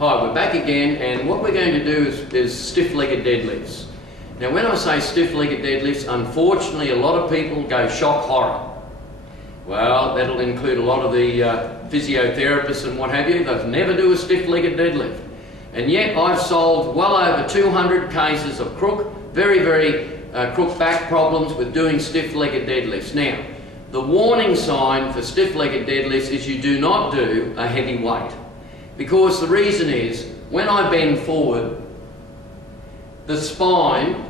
Hi, we're back again, and what we're going to do is stiff-legged deadlifts. Now when I say stiff-legged deadlifts, unfortunately a lot of people go shock horror. Well, that'll include a lot of the physiotherapists and what have you. They'll never do a stiff-legged deadlift. And yet I've solved well over 200 cases of very crook back problems with doing stiff-legged deadlifts. Now, the warning sign for stiff-legged deadlifts is you do not do a heavy weight. Because the reason is, when I bend forward, the spine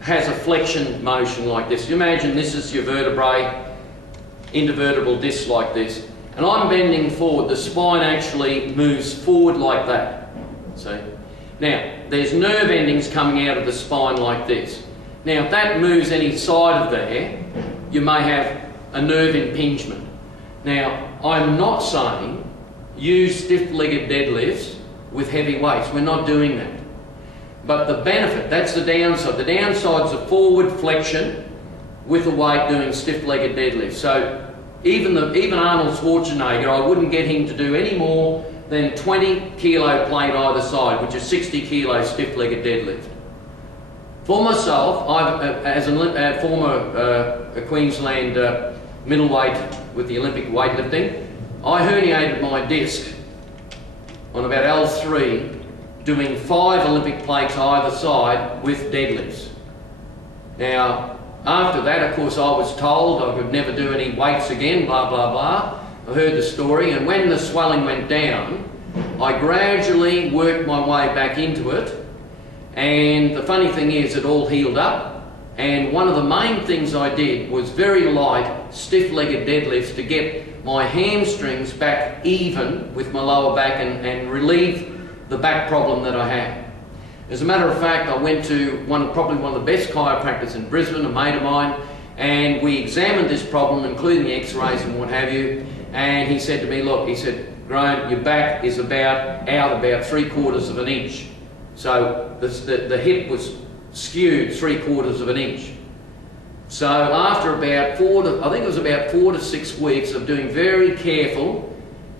has a flexion motion like this. You imagine this is your vertebrae, intervertebral disc like this, and I'm bending forward, the spine actually moves forward like that. See? Now, there's nerve endings coming out of the spine like this. Now, if that moves any side of there, you may have a nerve impingement. Now, I'm not saying use stiff-legged deadlifts with heavy weights. We're not doing that. But the benefit, that's the downside. The downside's a forward flexion with a weight doing stiff-legged deadlifts. So even Arnold Schwarzenegger, I wouldn't get him to do any more than 20 kilo plate either side, which is 60 kilo stiff-legged deadlift. For myself, as a former Queensland middleweight with the Olympic weightlifting, I herniated my disc on about L3 doing 5 Olympic plates either side with deadlifts. Now, after that, of course, I was told I could never do any weights again, blah, blah, blah. I heard the story, and when the swelling went down, I gradually worked my way back into it, and the funny thing is it all healed up. And one of the main things I did was very light, stiff-legged deadlifts to get my hamstrings back even with my lower back and relieve the back problem that I had. As a matter of fact, I went to probably one of the best chiropractors in Brisbane, a mate of mine, and we examined this problem, including the x-rays and what have you, and he said to me, look, he said, Graham, your back is about 3/4 of an inch. So the hip was skewed 3/4 of an inch. So after about 4 to 6 weeks of doing very careful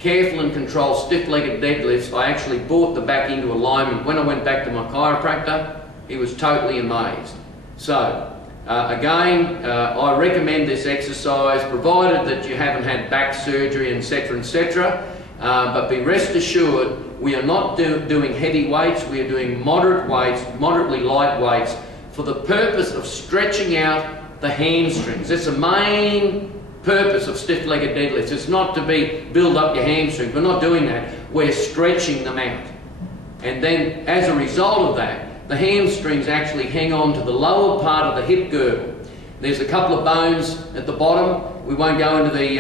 and controlled stiff-legged deadlifts, I actually brought the back into alignment. When I went back to my chiropractor, he was totally amazed. So again, I recommend this exercise, provided that you haven't had back surgery, etc., etc. But be rest assured, we are not doing heavy weights, we are doing moderate weights, moderately light weights, for the purpose of stretching out the hamstrings. That's the main purpose of stiff-legged deadlifts. It's not to build up your hamstrings. We're not doing that. We're stretching them out. And then, as a result of that, the hamstrings actually hang on to the lower part of the hip girdle. There's a couple of bones at the bottom. We won't go into the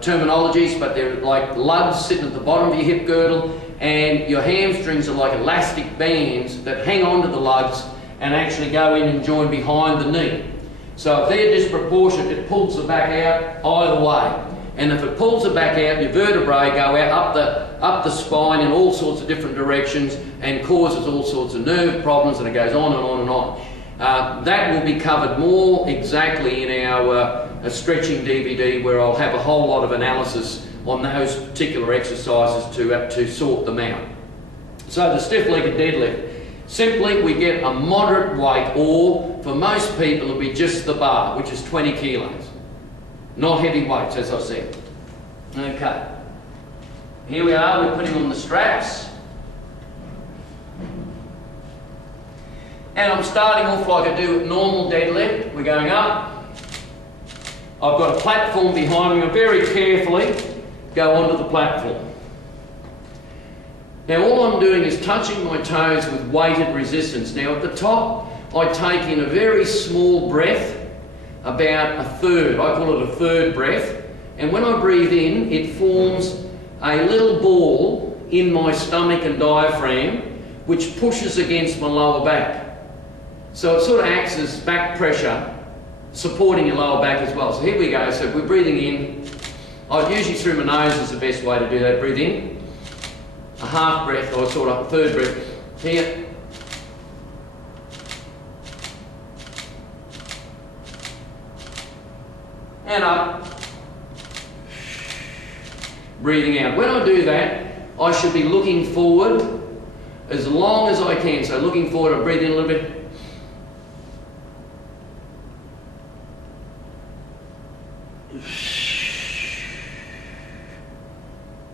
terminologies, but they're like lugs sitting at the bottom of your hip girdle, and your hamstrings are like elastic bands that hang on to the lugs and actually go in and join behind the knee. So if they're disproportionate, it pulls the back out either way. And if it pulls the back out, your vertebrae go out up the spine in all sorts of different directions and causes all sorts of nerve problems, and it goes on and on and on. That will be covered more exactly in our stretching DVD, where I'll have a whole lot of analysis on those particular exercises to sort them out. So the stiff-legged deadlift, simply we get a moderate weight, or for most people it'll be just the bar, which is 20 kilos. Not heavy weights, as I said. Okay. Here we are, we're putting on the straps. And I'm starting off like I do with normal deadlift. We're going up. I've got a platform behind me. I very carefully go onto the platform. Now all I'm doing is touching my toes with weighted resistance. Now at the top, I take in a very small breath, about a third. I call it a third breath. And when I breathe in, it forms a little ball in my stomach and diaphragm, which pushes against my lower back. So it sort of acts as back pressure, supporting your lower back as well. So here we go. So we're breathing in. Usually through my nose is the best way to do that. Breathe in. A half breath, or sort of a third breath. Here. And up. Breathing out. When I do that, I should be looking forward as long as I can. So looking forward, I breathe in a little bit.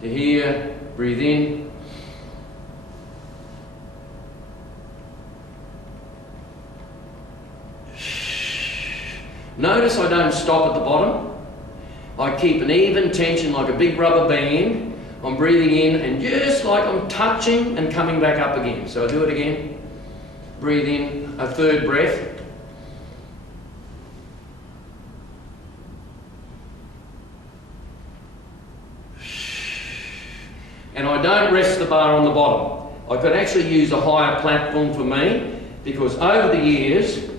To here, breathe in. Notice I don't stop at the bottom. I keep an even tension like a big rubber band. I'm breathing in and just like I'm touching and coming back up again. So I'll do it again. Breathe in a third breath. And I don't rest the bar on the bottom. I could actually use a higher platform for me because over the years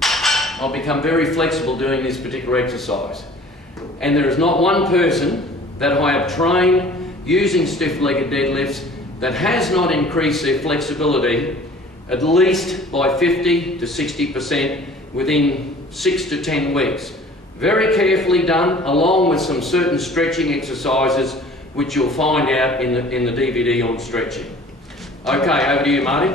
I've become very flexible doing this particular exercise. And there is not one person that I have trained using stiff-legged deadlifts that has not increased their flexibility at least by 50 to 60% within 6 to 10 weeks. Very carefully done, along with some certain stretching exercises which you'll find out in the DVD on stretching. Okay, over to you, Marty.